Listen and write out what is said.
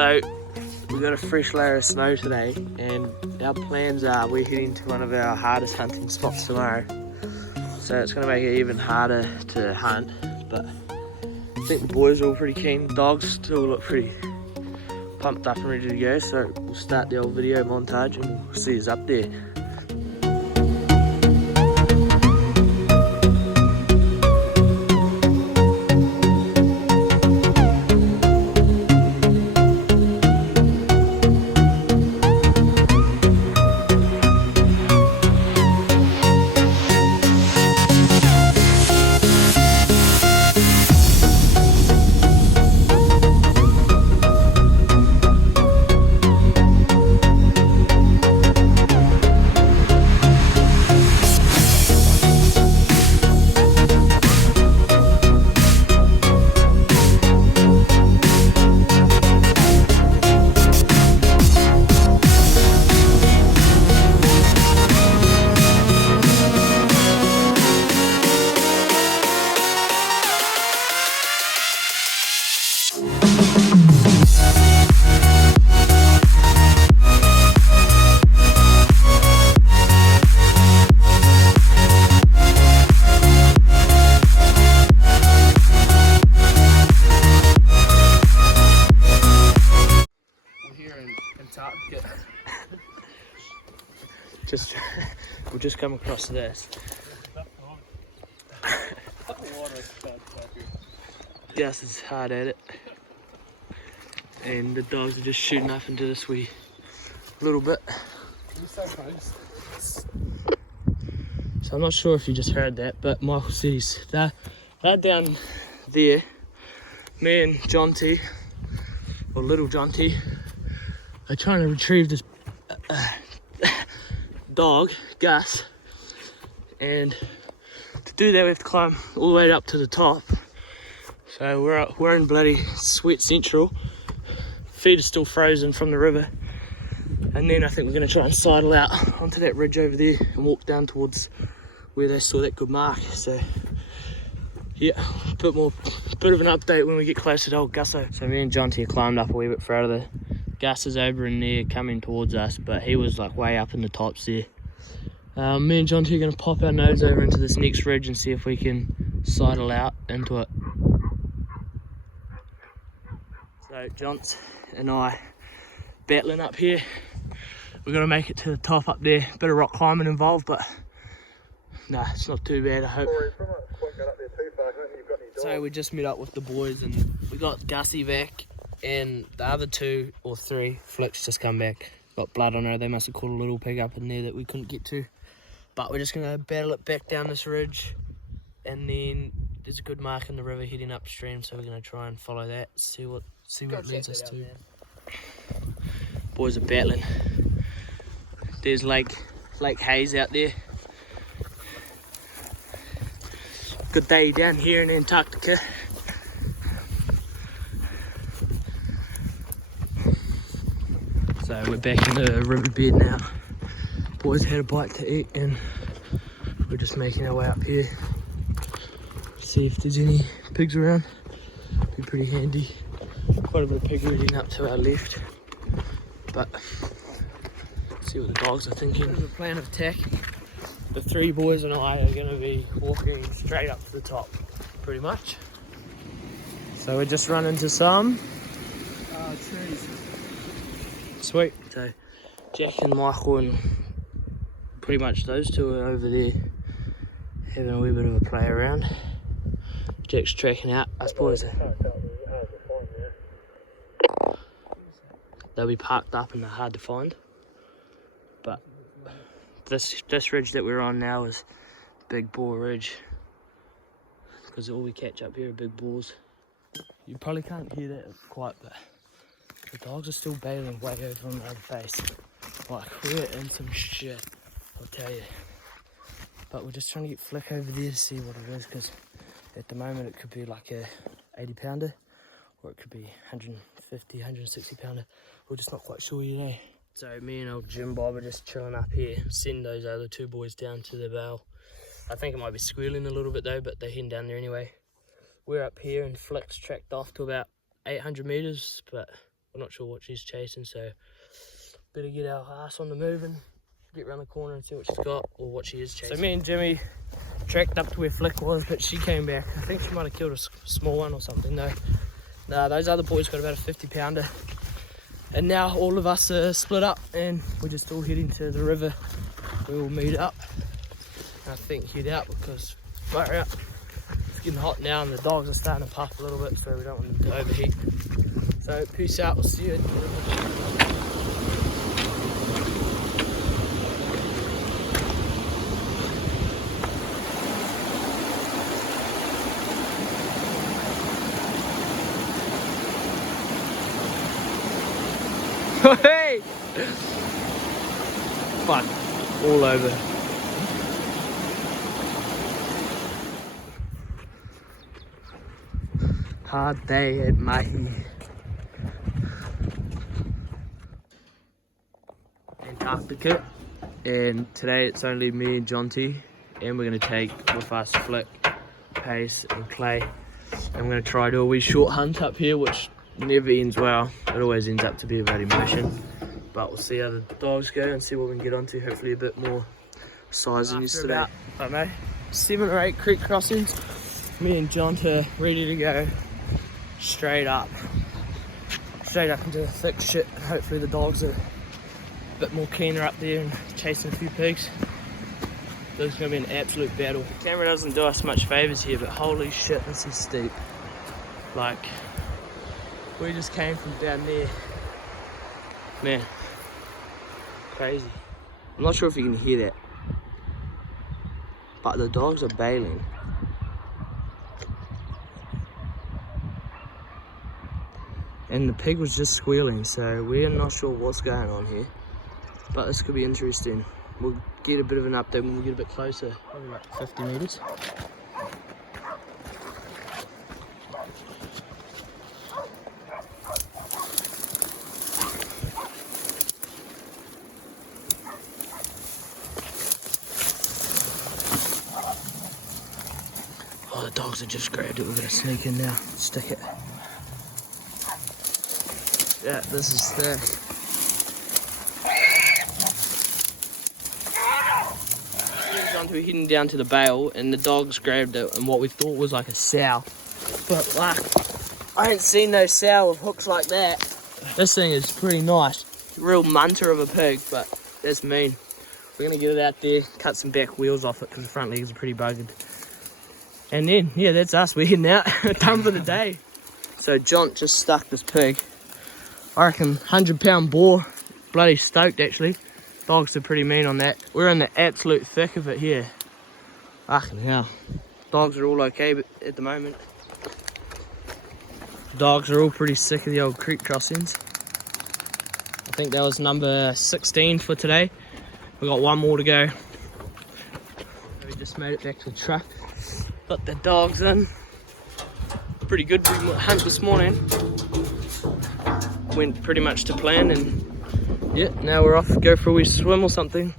So we got a fresh layer of snow today, and our plans are we're heading to one of our hardest hunting spots tomorrow. So it's going to make it even harder to hunt, but I think the boys are all pretty keen. Dogs still look pretty pumped up and ready to go, so we'll start the old video montage and we'll see us up there. We'll just come across this. Gus is hard at it, and the dogs are just shooting up into this wee little bit. So I'm not sure if you just heard that, but Michael said they're down there. Me and Jonty, or little Jonty, are trying to retrieve this dog, Gus, and to do that we have to climb all the way up to the top. So we're in bloody sweat central. Feet are still frozen from the river, and then I think we're going to try and sidle out onto that ridge over there and walk down towards where they saw that good mark. So yeah, a bit of an update when we get closer to old Gusso. So me and Jonty climbed up a wee bit further. Gus is over in there coming towards us, but he was like way up in the tops there. Me and Jonty are going to pop our nose over into this next ridge and see if we can sidle out into it. So Jonts and I battling up here. We're going to make it to the top up there. Bit of rock climbing involved, but nah, it's not too bad, I hope. So we just met up with the boys and we got Gussie back, and the other 2 or 3 flicks just come back. Got blood on her. They must have caught a little pig up in there that we couldn't get to. But we're just going to battle it back down this ridge, and then there's a good mark in the river heading upstream, so we're going to try and follow that, see what it leads us to. Boys are battling. There's Lake Hayes out there. Good day down here in Antarctica. So we're back in the riverbed now. Boys had a bite to eat and we're just making our way up here. See if there's any pigs around. Be pretty handy. Quite a bit of pig rooting up to our left. But see what the dogs are thinking. There's a plan of attack. The 3 boys and I are going to be walking straight up to the top, pretty much. So we're just running into some trees. Sweet. So Jack and Michael and pretty much those 2 are over there having a wee bit of a play around. Jack's tracking out. I suppose they'll be parked up and they're hard to find. But this ridge that we're on now is Big Boar Ridge, because all we catch up here are big boars. You probably can't hear that quite, but the dogs are still bailing way over on the other face. Like, we're in some shit, I'll tell you. But we're just trying to get Flick over there to see what it is, because at the moment it could be like a 80 pounder, or it could be 150, 160 pounder. We're just not quite sure yet, eh? So me and old Jim Bob are just chilling up here. Send those other 2 boys down to the bale. I think it might be squealing a little bit though, but they're heading down there anyway. We're up here and Flick's tracked off to about 800 meters, but We're not sure what she's chasing, so better get our ass on the move and get around the corner and see what she's got or what she is chasing. So me and Jimmy tracked up to where Flick was, but she came back. I think she might have killed a small one or something though. Nah, those other boys got about a 50 pounder. And now all of us are split up and we're just all heading to the river. We will meet up. And I think head out because far out. It's getting hot now and the dogs are starting to puff a little bit, so we don't want them to overheat. So peace out, we'll see you at the river. Hey! Fun all over. Hard day at Mahi. Antarctica, and today it's only me and Jonty, and we're going to take with us Flick, Pace and Clay, and we're going to try to do a wee short hunt up here, which never ends well. It always ends up to be about emotion, but we'll see how the dogs go and see what we can get onto. Hopefully a bit more size than yesterday. About, I don't know, 7 or 8 creek crossings, me and Jonty are ready to go straight up into the thick shit. Hopefully the dogs are a bit more keener up there and chasing a few pigs. This is going to be an absolute battle. The camera doesn't do us much favours here, but holy shit, this is steep. Like, we just came from down there. Man, crazy. I'm not sure if you can hear that, but the dogs are bailing. And the pig was just squealing, so we're not sure what's going on here. But this could be interesting. We'll get a bit of an update when we get a bit closer, probably like 50 metres. Oh, the dogs have just grabbed it. We're going to sneak in now, stick it. Yeah, this is thick. We're heading down to the bale and the dogs grabbed it and what we thought was like a sow. But like, I ain't seen no sow with hooks like that. This thing is pretty nice. Real munter of a pig, but that's mean. We're gonna get it out there, cut some back wheels off it because the front legs are pretty buggered. And then, yeah, that's us. We're heading out. Done for the day. So John just stuck this pig. I reckon 100-pound boar. Bloody stoked actually. Dogs are pretty mean on that. We're in the absolute thick of it here. Fucking hell. Dogs are all okay but at the moment. Dogs are all pretty sick of the old creek crossings. I think that was number 16 for today. We got one more to go. We just made it back to the truck. Got the dogs in. Pretty good hunt this morning. Went pretty much to plan, and yeah, now we're off, go for a wee swim or something.